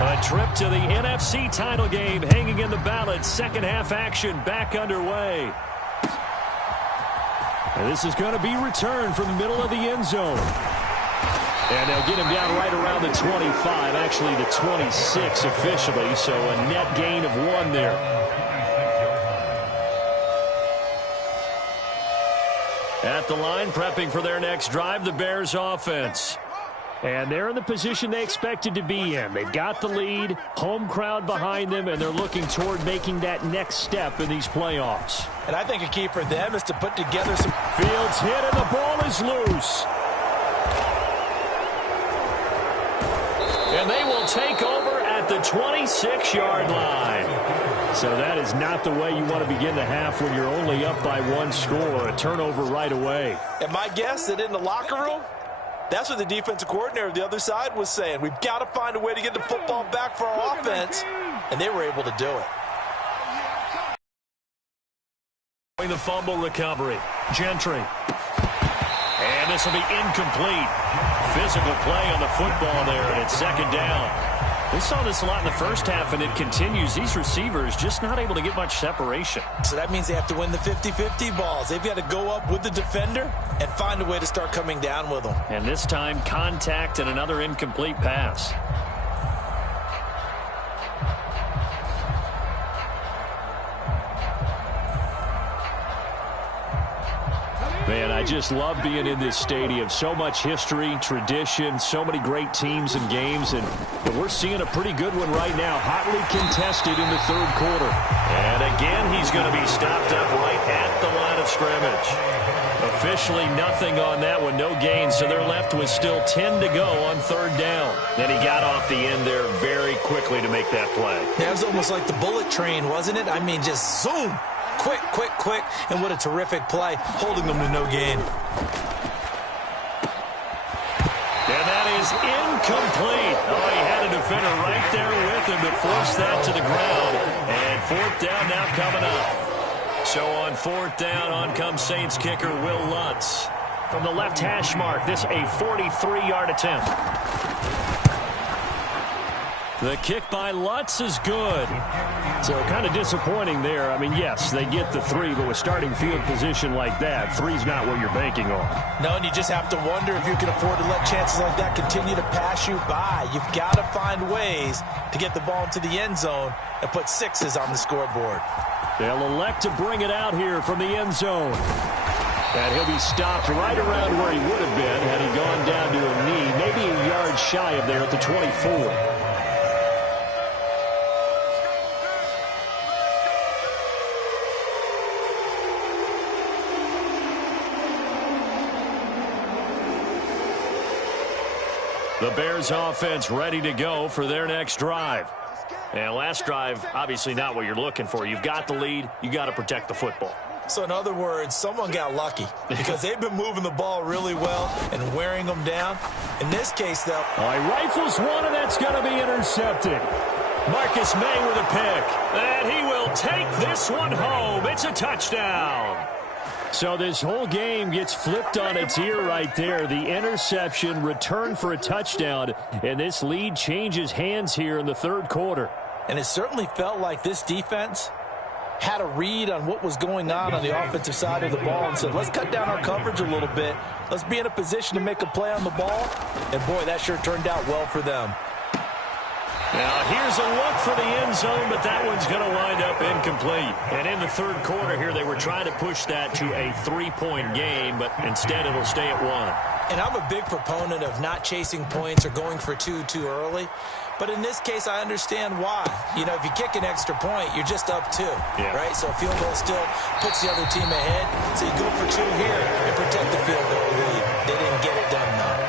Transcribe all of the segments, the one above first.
A trip to the NFC title game hanging in the balance. Second half action back underway. And this is going to be returned from the middle of the end zone. And they'll get him down right around the 25, actually the 26 officially, so a net gain of 1 there. At the line, prepping for their next drive, the Bears offense. And they're in the position they expected to be in. They've got the lead, home crowd behind them, and they're looking toward making that next step in these playoffs. And I think a key for them is to put together some... Fields hit and the ball is loose. And they will take over at the 26-yard line. So that is not the way you want to begin the half when you're only up by 1 score. A turnover right away. And my guess that in the locker room, that's what the defensive coordinator of the other side was saying. We've got to find a way to get the football back for our offense. And they were able to do it. The fumble recovery. Gentry. And this will be incomplete. Physical play on the football there, and it's second down. We saw this a lot in the first half, and it continues. These receivers just not able to get much separation. So that means they have to win the 50-50 balls. They've got to go up with the defender and find a way to start coming down with them. And this time, contact and another incomplete pass. Man, I just love being in this stadium. So much history, tradition, so many great teams and games, and we're seeing a pretty good one right now, hotly contested in the third quarter. And again, he's going to be stopped up right at the line of scrimmage. Officially nothing on that one, no gain, so they're left with still 10 to go on third down. Then he got off the end there very quickly to make that play. That was almost like the bullet train, wasn't it? I mean, just zoom. Quick, quick, quick, and what a terrific play, holding them to no gain. And that is incomplete. Oh, he had a defender right there with him to force that to the ground. And fourth down now coming up. So on fourth down, on comes Saints kicker Will Lutz. From the left hash mark, this a 43-yard attempt. The kick by Lutz is good. So kind of disappointing there. I mean, yes, they get the 3, but with starting field position like that, 3's not what you're banking on. No, and you just have to wonder if you can afford to let chances like that continue to pass you by. You've got to find ways to get the ball into the end zone and put 6s on the scoreboard. They'll elect to bring it out here from the end zone. And he'll be stopped right around where he would have been had he gone down to a knee, maybe a yard shy of there at the 24. The Bears offense ready to go for their next drive. And last drive, obviously not what you're looking for. You've got the lead. You got to protect the football. So in other words, someone got lucky because they've been moving the ball really well and wearing them down. In this case, though. He rifles one, and that's going to be intercepted. Marcus May with a pick. And he will take this one home. It's a touchdown. So this whole game gets flipped on its ear right there. The interception, return for a touchdown, and this lead changes hands here in the third quarter. And it certainly felt like this defense had a read on what was going on the offensive side of the ball and said, let's cut down our coverage a little bit. Let's be in a position to make a play on the ball. And, boy, that sure turned out well for them. Now, here's a look for the end zone, but that one's going to wind up incomplete. And in the third quarter here, they were trying to push that to a 3-point game, but instead it'll stay at 1. And I'm a big proponent of not chasing points or going for 2 too early. But in this case, I understand why. You know, if you kick an extra point, you're just up 2, right? So a field goal still puts the other team ahead. So you go for 2 here and protect the field goal lead. They didn't get it done, though.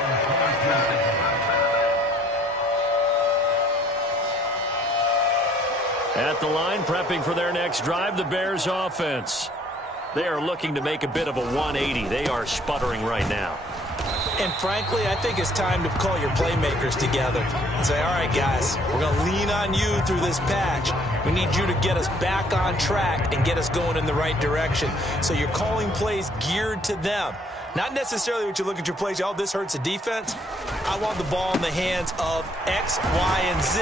At the line, prepping for their next drive, the Bears offense. They are looking to make a bit of a 180. They are sputtering right now. And frankly, I think it's time to call your playmakers together and say, all right, guys, we're going to lean on you through this patch. We need you to get us back on track and get us going in the right direction. So you're calling plays geared to them. Not necessarily what you look at your plays, oh, this hurts the defense. I want the ball in the hands of X, Y, and Z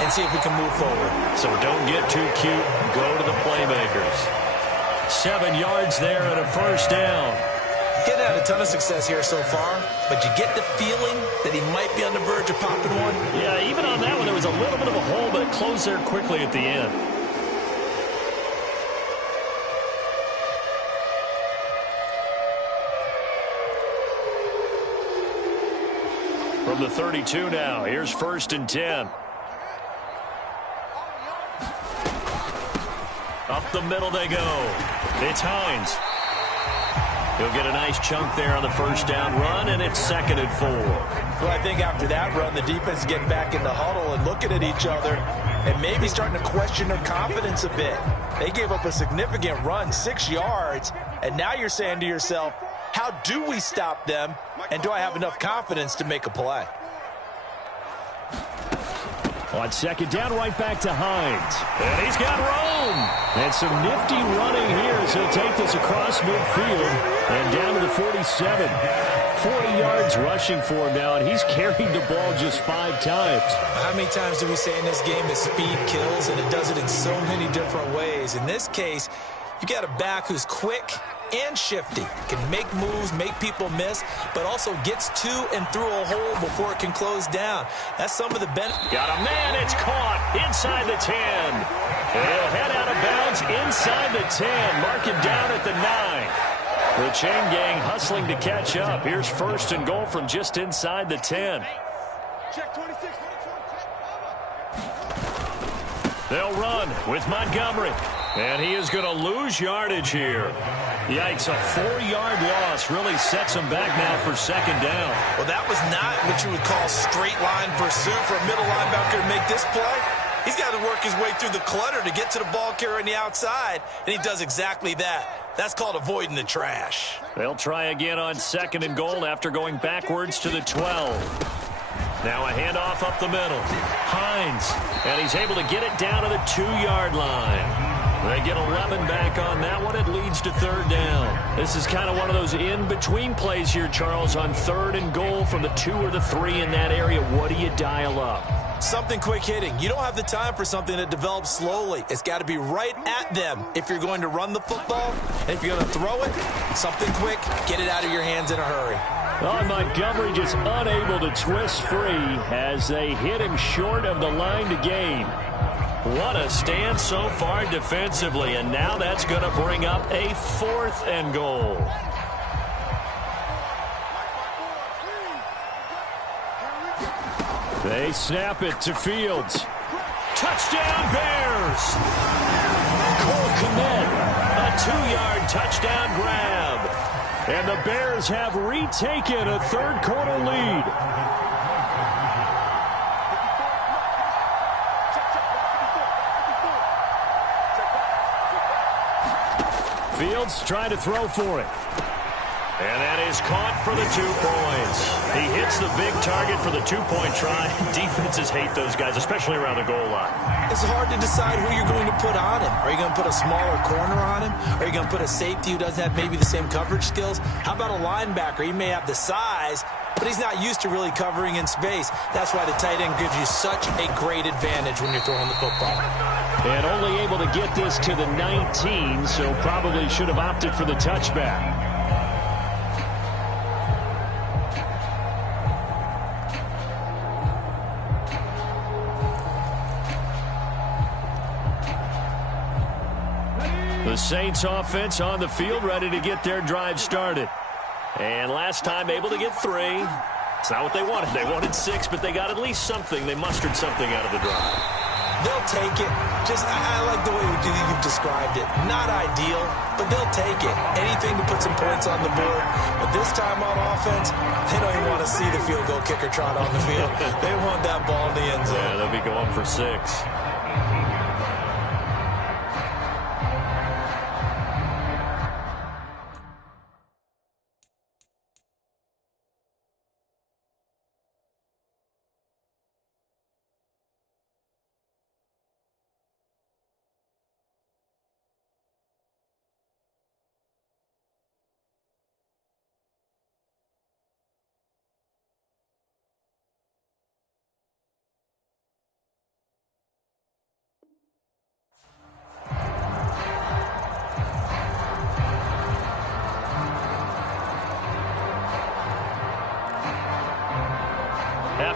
and see if we can move forward. So don't get too cute. Go to the playmakers. 7 yards there and a first down. He hasn't had a ton of success here so far, but you get the feeling that he might be on the verge of popping one. Yeah, even on that one, there was a little bit of a hole, but it closed there quickly at the end. From the 32 now, here's 1st and 10. Up the middle they go. It's Hines. He'll get a nice chunk there on the first down run, and it's 2nd and 4. Well, I think after that run, the defense is getting back in the huddle and looking at each other and maybe starting to question their confidence a bit. They gave up a significant run, 6 yards, and now you're saying to yourself, how do we stop them, and do I have enough confidence to make a play? On 2nd down, right back to Hines. And he's got Rome. And some nifty running here as he'll take this across midfield and down to the 47. 40 yards rushing for him now, and he's carried the ball just 5 times. How many times do we say in this game that speed kills, and it does it in so many different ways? In this case, you got a back who's quick and shifty, can make moves, make people miss, but also gets to and through a hole before it can close down. That's some of the benefit. Got a man, it's caught inside the 10. And he'll head out of bounds inside the 10, mark him down at the 9. The chain gang hustling to catch up. Here's 1st and goal from just inside the 10. Check 26. They'll run with Montgomery. And he is going to lose yardage here. Yikes, a 4-yard loss really sets him back now for 2nd down. Well, that was not what you would call straight line pursuit for a middle linebacker to make this play. He's got to work his way through the clutter to get to the ball carrier on the outside, and he does exactly that. That's called avoiding the trash. They'll try again on 2nd and goal after going backwards to the 12. Now a handoff up the middle. Hines, and he's able to get it down to the 2-yard line. They get 11 back on that one. It leads to 3rd down. This is kind of one of those in-between plays here, Charles, on 3rd and goal from the 2 or the 3 in that area. What do you dial up? Something quick hitting. You don't have the time for something that develops slowly. It's got to be right at them if you're going to run the football. And if you're going to throw it, something quick, get it out of your hands in a hurry. Oh, Montgomery just unable to twist free as they hit him short of the line to gain. What a stand so far defensively, and now that's going to bring up a 4th and goal. They snap it to Fields. Touchdown, Bears! Cole Kmet, a 2-yard touchdown grab. And the Bears have retaken a 3rd quarter lead. Fields trying to throw for it. And that is caught for the 2 points. He hits the big target for the 2-point try. Defenses hate those guys, especially around the goal line. It's hard to decide who you're going to put on him. Are you going to put a smaller corner on him? Are you going to put a safety who doesn't have maybe the same coverage skills? How about a linebacker? He may have the size, but he's not used to really covering in space. That's why the tight end gives you such a great advantage when you're throwing the football. And only able to get this to the 19, so probably should have opted for the touchback. The Saints offense on the field, ready to get their drive started. And last time able to get 3. It's not what they wanted. They wanted 6, but they got at least something. They mustered something out of the drive. They'll take it. I like the way you've described it. Not ideal, but they'll take it. Anything to put some points on the board. But this time on offense, they don't even want to see the field goal kicker trot on the field. They want that ball in the end zone. Yeah, they'll be going for 6.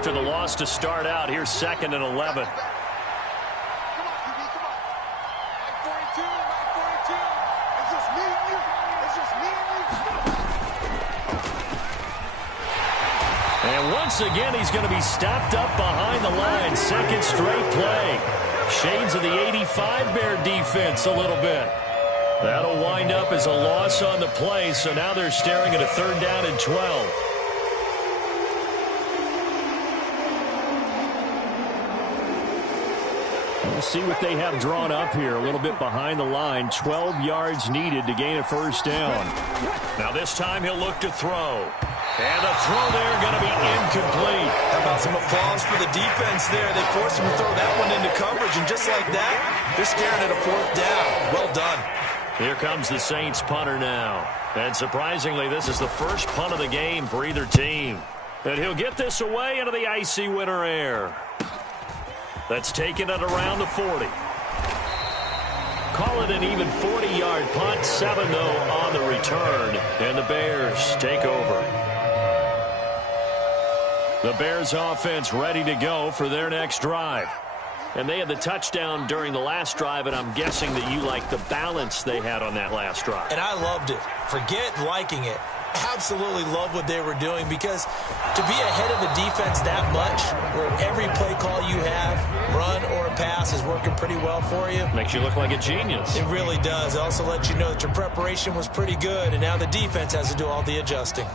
after the loss to start out. Here's 2nd and 11. And once again, he's going to be stopped up behind the line. 2nd straight play. Shades of the 85 Bear defense a little bit. That'll wind up as a loss on the play, so now they're staring at a 3rd down and 12. We'll see what they have drawn up here. A little bit behind the line. 12 yards needed to gain a 1st down. Now this time he'll look to throw. And the throw there going to be incomplete. How about some applause for the defense there? They forced him to throw that one into coverage, and just like that, they're staring at a 4th down. Well done. Here comes the Saints punter now. And surprisingly, this is the first punt of the game for either team. And he'll get this away into the icy winter air. That's taken it around the 40. Call it an even 40-yard punt. 7 though on the return. And the Bears take over. The Bears offense ready to go for their next drive. And they had the touchdown during the last drive, and I'm guessing that you like the balance they had on that last drive. And I loved it. Forget liking it. Absolutely love what they were doing, because to be ahead of a defense that much, where every play call you have, run or pass, is working pretty well for you. Makes you look like a genius. It really does. It also lets you know that your preparation was pretty good, and now the defense has to do all the adjusting.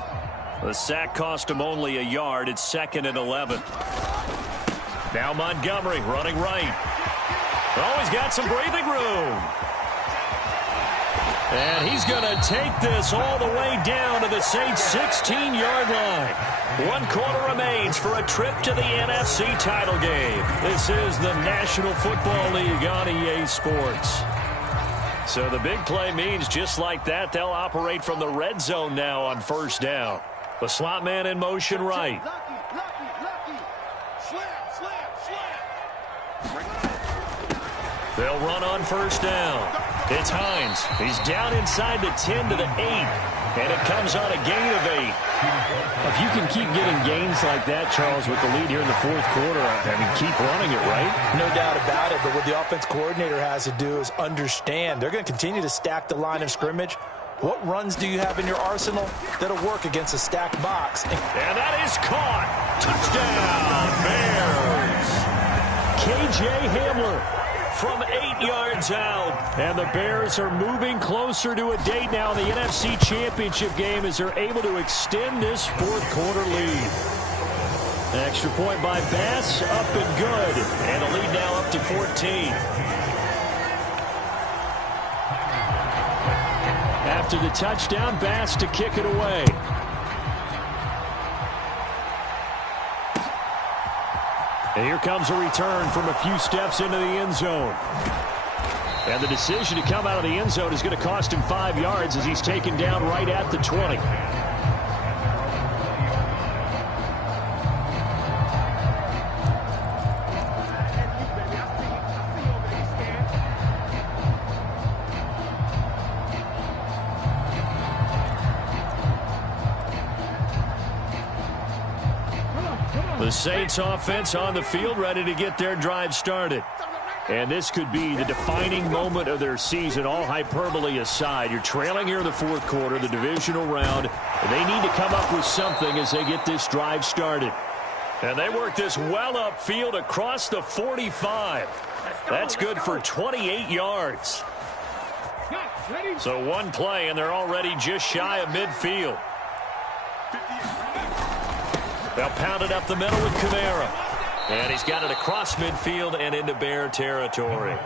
The sack cost him only a yard. It's 2nd and 11. Now Montgomery running right. Oh, he's got some breathing room. And he's going to take this all the way down to the Saints' 16-yard line. 1 quarter remains for a trip to the NFC title game. This is the National Football League on EA Sports. So the big play means just like that, they'll operate from the red zone now on 1st down. The slot man in motion right. They'll run on 1st down. It's Hines. He's down inside the 10 to the 8. And it comes on a gain of 8. If you can keep getting gains like that, Charles, with the lead here in the 4th quarter, I mean, keep running it, right? No doubt about it. But what the offense coordinator has to do is understand they're going to continue to stack the line of scrimmage. What runs do you have in your arsenal that'll work against a stacked box? And that is caught. Touchdown, Bears. K.J. Hamler from 8 yards out. And the Bears are moving closer to a date now in the NFC Championship game as they're able to extend this 4th quarter lead. An extra point by Bass, up and good. And the lead now up to 14. After the touchdown, Bass to kick it away. And here comes a return from a few steps into the end zone. And the decision to come out of the end zone is going to cost him 5 yards as he's taken down right at the 20. The Saints offense on the field ready to get their drive started. And this could be the defining moment of their season, all hyperbole aside. You're trailing here in the 4th quarter, the divisional round. And they need to come up with something as they get this drive started. And they work this well upfield across the 45. That's good for 28 yards. So one play, and they're already just shy of midfield. They'll pound it up the middle with Kamara. And he's got it across midfield and into Bear territory.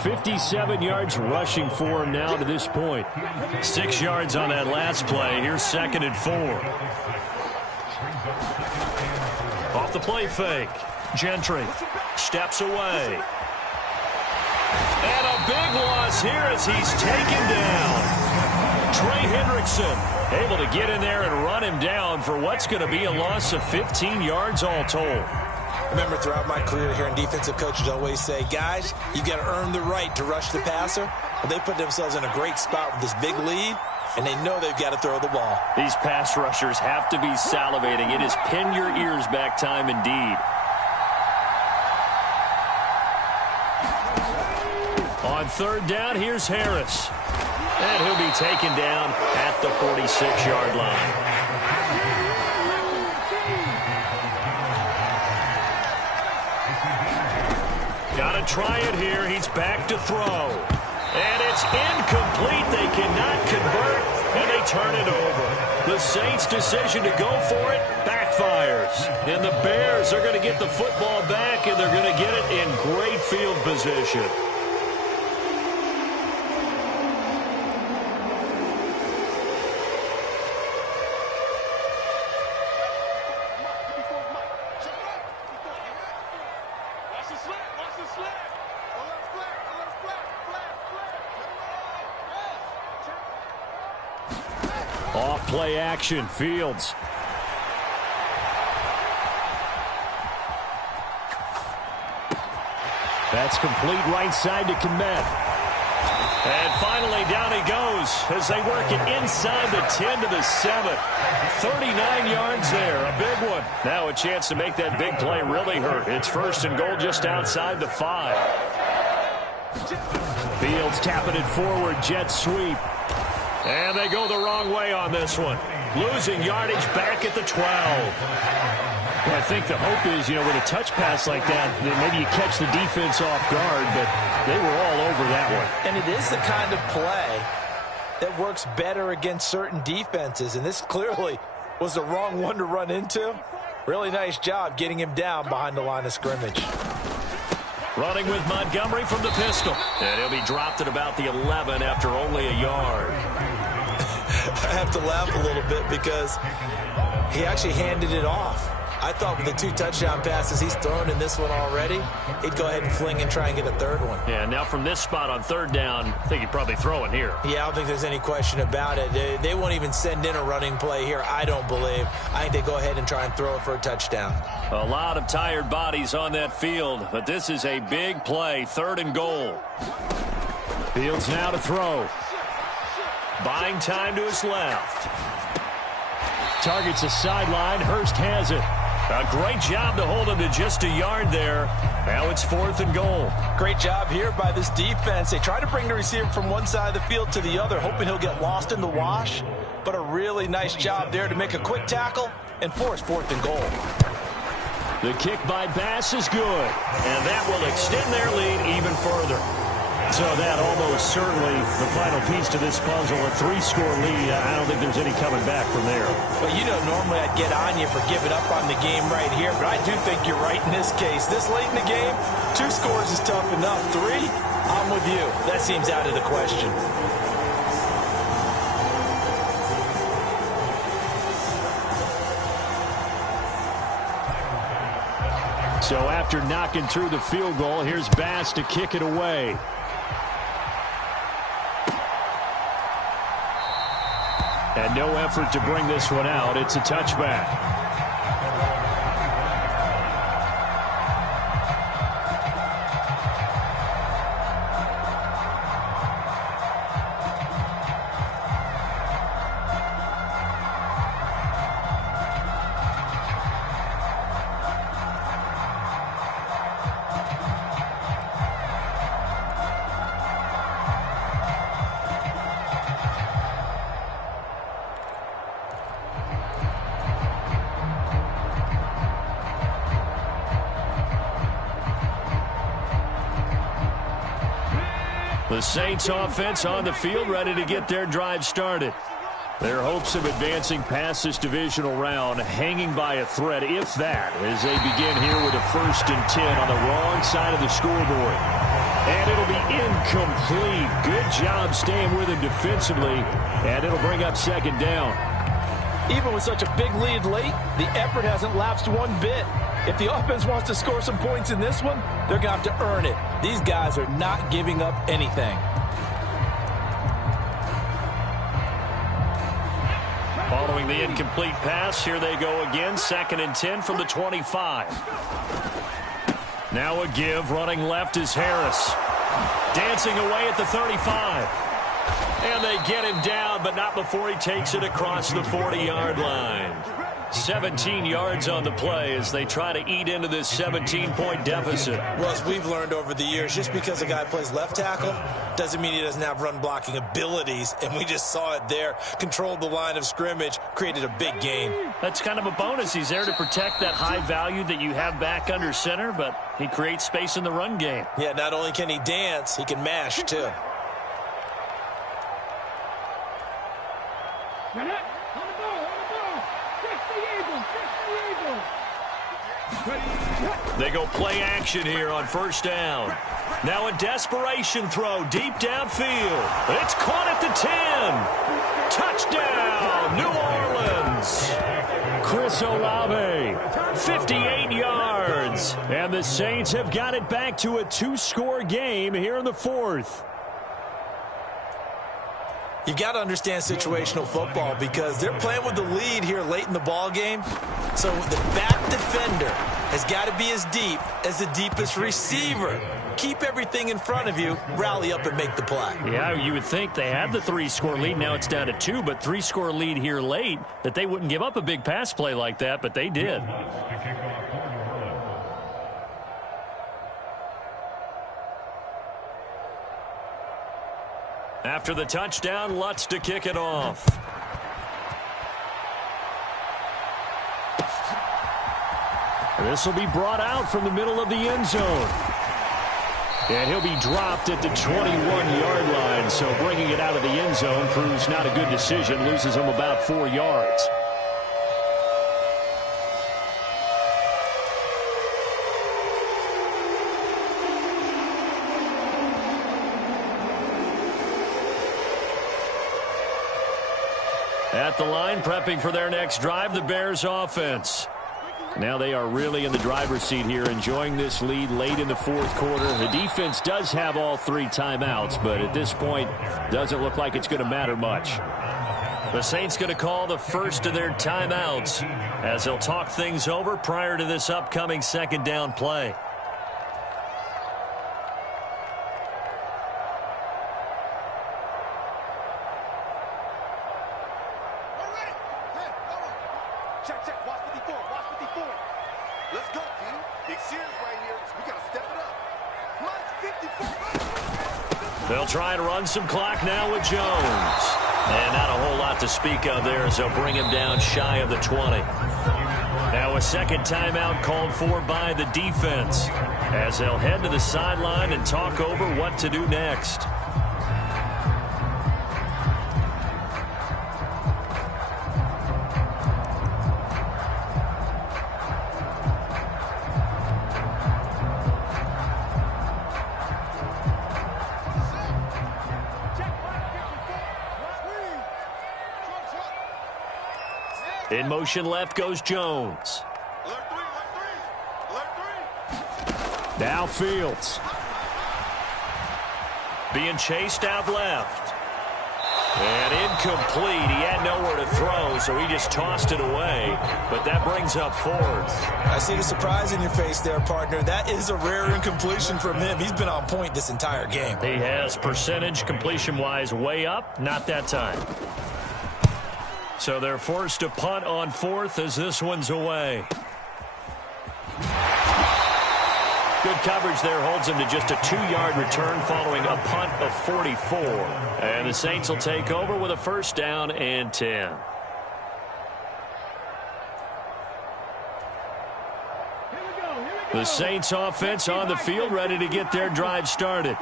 57 yards rushing for him now to this point. 6 yards on that last play. Here's 2nd and 4. Off the play fake. Gentry steps away. And a big loss here as he's taken down. Trey Hendrickson able to get in there and run him down for what's going to be a loss of 15 yards all told. Remember, throughout my career here in defensive coaches always say, guys, you got to earn the right to rush the passer. Well, they put themselves in a great spot with this big lead, and they know they've got to throw the ball. These pass rushers have to be salivating. It is pin your ears back time indeed. On third down, here's Harris. And he'll be taken down at the 46-yard line. Got to try it here. He's back to throw. And it's incomplete. They cannot convert, and they turn it over. The Saints' decision to go for it backfires. And the Bears are going to get the football back, and they're going to get it in great field position. Off-play action, Fields. That's complete right side to Kmet. And finally, down he goes as they work it inside the 10 to the 7. 39 yards there, a big one. Now a chance to make that big play really hurt. It's first and goal just outside the 5. Fields tapping it forward, jet sweep. And they go the wrong way on this one. Losing yardage back at the 12. Well, I think the hope is, with a touch pass like that maybe you catch the defense off guard, but they were all over that one. And it is the kind of play that works better against certain defenses, and this clearly was the wrong one to run into. Really nice job getting him down behind the line of scrimmage. Running with Montgomery from the pistol. And he'll be dropped at about the 11 after only a yard. I have to laugh a little bit because he actually handed it off. I thought with the 2 touchdown passes he's thrown in this one already, he'd go ahead and fling and try and get a third one. Yeah, now from this spot on third down, I think he'd probably throw it here. Yeah, I don't think there's any question about it. They won't even send in a running play here, I don't believe. I think they go ahead and try and throw it for a touchdown. A lot of tired bodies on that field, but this is a big play, third and goal. Fields now to throw. Buying time to his left. Targets a sideline. Hurst has it. A great job to hold him to just a yard there. Now it's fourth and goal. Great job here by this defense. They try to bring the receiver from one side of the field to the other, hoping he'll get lost in the wash. But a really nice job there to make a quick tackle and force fourth and goal. The kick by Bass is good, and that will extend their lead even further. So that almost certainly the final piece to this puzzle, a 3-score lead. I don't think there's any coming back from there. Well, normally I'd get on you for giving up on the game right here, but I do think you're right in this case. This late in the game, 2 scores is tough enough. 3, I'm with you. That seems out of the question. So after knocking through the field goal, here's Bass to kick it away. And no effort to bring this one out. It's a touchback. The Saints offense on the field, ready to get their drive started. Their hopes of advancing past this divisional round hanging by a thread, if that, as they begin here with a 1st and 10 on the wrong side of the scoreboard. And it'll be incomplete. Good job staying with him defensively, and it'll bring up 2nd down. Even with such a big lead late, the effort hasn't lapsed one bit. If the offense wants to score some points in this one, they're going to have to earn it. These guys are not giving up anything. Following the incomplete pass, here they go again. 2nd and 10 from the 25. Now a give. Running left is Harris. Dancing away at the 35. And they get him down, but not before he takes it across the 40-yard line. 17 yards on the play as they try to eat into this 17-point deficit. Well, as we've learned over the years, just because a guy plays left tackle doesn't mean he doesn't have run-blocking abilities, and we just saw it there. Controlled the line of scrimmage, created a big gain. That's kind of a bonus. He's there to protect that high value that you have back under center, but he creates space in the run game. Yeah, not only can he dance, he can mash, too. They go play action here on first down. Now a desperation throw deep downfield. It's caught at the 10. Touchdown, New Orleans. Chris Olave, 58 yards. And the Saints have got it back to a 2-score game here in the fourth. You've got to understand situational football because they're playing with the lead here late in the ball game. So the back defender has got to be as deep as the deepest receiver. Keep everything in front of you, rally up and make the play. Yeah, you would think they had the 3-score lead. Now it's down to 2, but 3-score lead here late, that they wouldn't give up a big pass play like that, but they did. After the touchdown, Lutz to kick it off. This will be brought out from the middle of the end zone. And he'll be dropped at the 21-yard line, so bringing it out of the end zone proves not a good decision, loses him about 4 yards. At the line, prepping for their next drive, the Bears offense. Now they are really in the driver's seat here, enjoying this lead late in the fourth quarter. The defense does have all 3 timeouts, but at this point, doesn't look like it's going to matter much. The Saints going to call the first of their timeouts as they'll talk things over prior to this upcoming second down play. They'll try and run some clock now with Jones. And not a whole lot to speak of there as they'll bring him down shy of the 20. Now a second timeout called for by the defense as they'll head to the sideline and talk over what to do next. In motion left goes Jones. Now Fields. Being chased out left. And incomplete. He had nowhere to throw, so he just tossed it away. But that brings up fourth. I see the surprise in your face there, partner. That is a rare incompletion from him. He's been on point this entire game. He has percentage completion-wise way up. Not that time. So they're forced to punt on fourth as this one's away. Good coverage there holds him to just a 2-yard return following a punt of 44. And the Saints will take over with a first down and 10. The Saints offense on the field ready to get their drive started.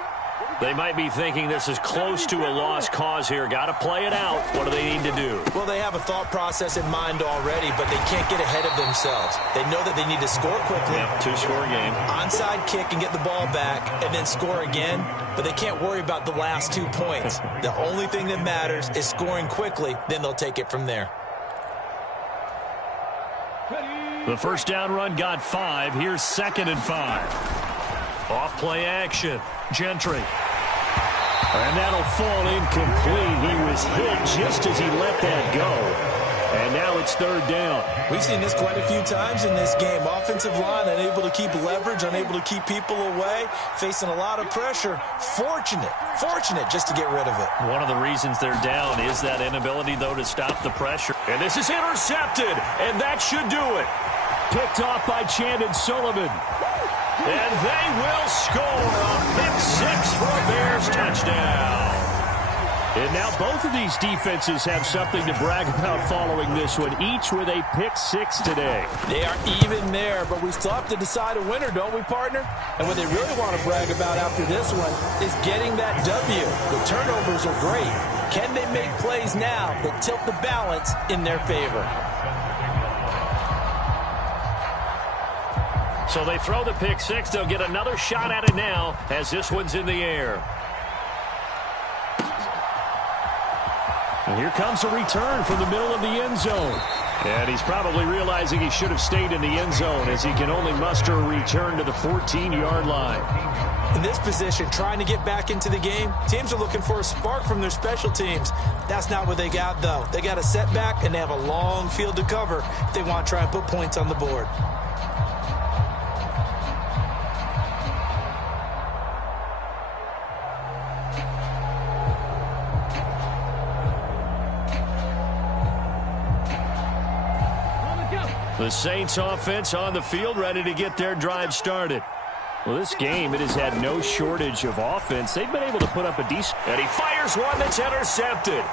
They might be thinking this is close to a lost cause here. Got to play it out. What do they need to do? Well, they have a thought process in mind already, but they can't get ahead of themselves. They know that they need to score quickly. Yep, 2-score game. Onside kick and get the ball back and then score again, but they can't worry about the last 2 points. The only thing that matters is scoring quickly, then they'll take it from there. The first down run got 5. Here's 2nd and 5. Off play action. Gentry. And that'll fall incomplete. He was hit just as he let that go. And now it's third down. We've seen this quite a few times in this game. Offensive line unable to keep leverage, unable to keep people away, facing a lot of pressure. Fortunate just to get rid of it. One of the reasons they're down is that inability, though, to stop the pressure. And this is intercepted, and that should do it. Picked off by Chandon Sullivan. And they will score a pick six for a Bears touchdown. And now both of these defenses have something to brag about following this one, each with a pick six today. They are even there, but we still have to decide a winner, don't we, partner? And what they really want to brag about after this one is getting that W. The turnovers are great. Can they make plays now that tilt the balance in their favor? So they throw the pick six. They'll get another shot at it now as this one's in the air. And here comes a return from the middle of the end zone. And he's probably realizing he should have stayed in the end zone as he can only muster a return to the 14-yard line. In this position, trying to get back into the game, teams are looking for a spark from their special teams. That's not what they got, though. They got a setback, and they have a long field to cover if they want to try and put points on the board. The Saints offense on the field, ready to get their drive started. Well, this game, it has had no shortage of offense. They've been able to put up a decent... And he fires one that's intercepted.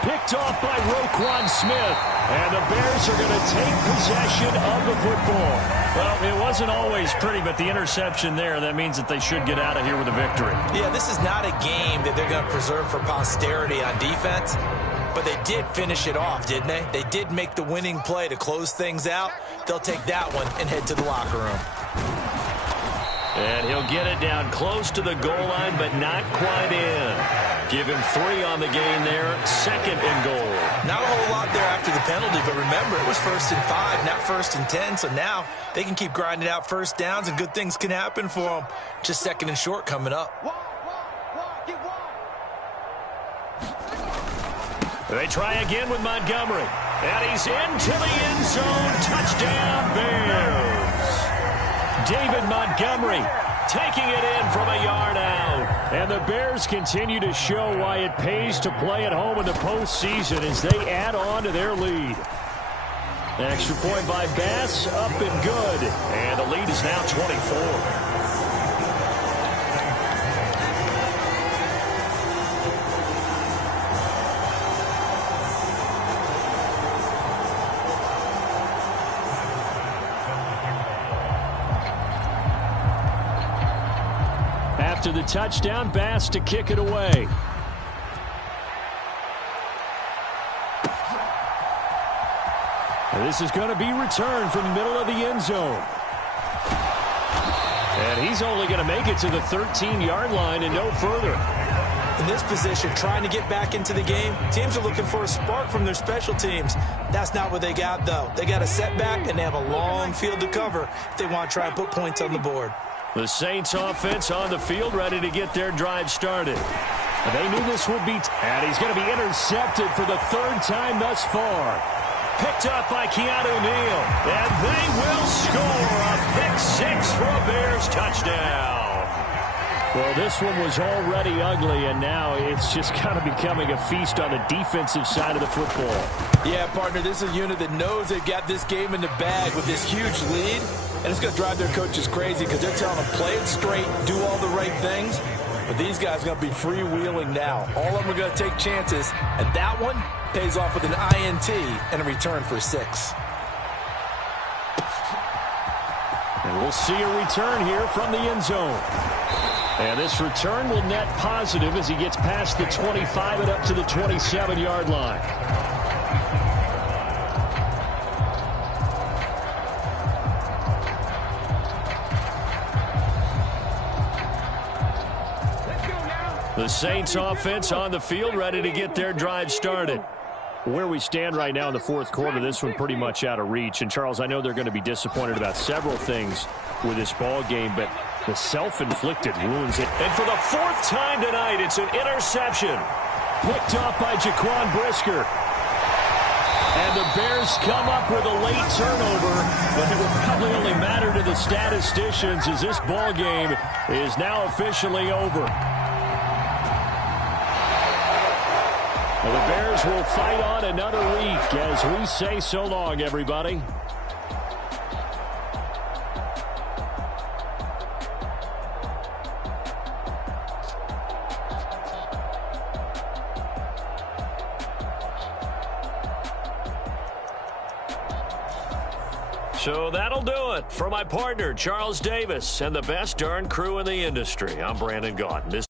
Picked off by Roquan Smith. And the Bears are going to take possession of the football. Well, it wasn't always pretty, but the interception there, that means that they should get out of here with a victory. Yeah, this is not a game that they're going to preserve for posterity on defense. But they did finish it off, didn't they? They did make the winning play to close things out. They'll take that one and head to the locker room. And he'll get it down close to the goal line, but not quite in. Give him 3 on the game there. Second and goal. Not a whole lot there after the penalty, but remember, it was 1st and 5, not 1st and 10. So now they can keep grinding out first downs, and good things can happen for them. Just 2nd and short coming up. They try again with Montgomery. And he's into the end zone. Touchdown, Bears. David Montgomery taking it in from a yard out. And the Bears continue to show why it pays to play at home in the postseason as they add on to their lead. Extra point by Bass, up and good. And the lead is now 24. After the touchdown, Bass to kick it away. And this is going to be returned from the middle of the end zone. And he's only going to make it to the 13-yard line and no further. In this position, trying to get back into the game, teams are looking for a spark from their special teams. That's not what they got, though. They got a setback, and they have a long field to cover if they want to try and put points on the board. The Saints offense on the field, ready to get their drive started. They knew this would be... And he's going to be intercepted for the 3rd time thus far. Picked up by Keanu Neal. And they will score a pick 6 for a Bears touchdown. Well, this one was already ugly, and now it's just kind of becoming a feast on the defensive side of the football. Yeah, partner, this is a unit that knows they've got this game in the bag with this huge lead. And it's going to drive their coaches crazy because they're telling them play it straight, do all the right things. But these guys are going to be freewheeling now. All of them are going to take chances. And that one pays off with an INT and a return for 6. And we'll see a return here from the end zone. And this return will net positive as he gets past the 25 and up to the 27-yard line. The Saints offense on the field, ready to get their drive started. Where we stand right now in the 4th quarter, this one pretty much out of reach. And, Charles, I know they're going to be disappointed about several things with this ball game, but the self-inflicted wounds. And for the 4th time tonight, it's an interception. Picked off by Jaquan Brisker. And the Bears come up with a late turnover, but it will probably only matter to the statisticians as this ball game is now officially over. Well, the Bears will fight on another week as we say so long, everybody. So that'll do it for my partner, Charles Davis, and the best darn crew in the industry. I'm Brandon Gaudin.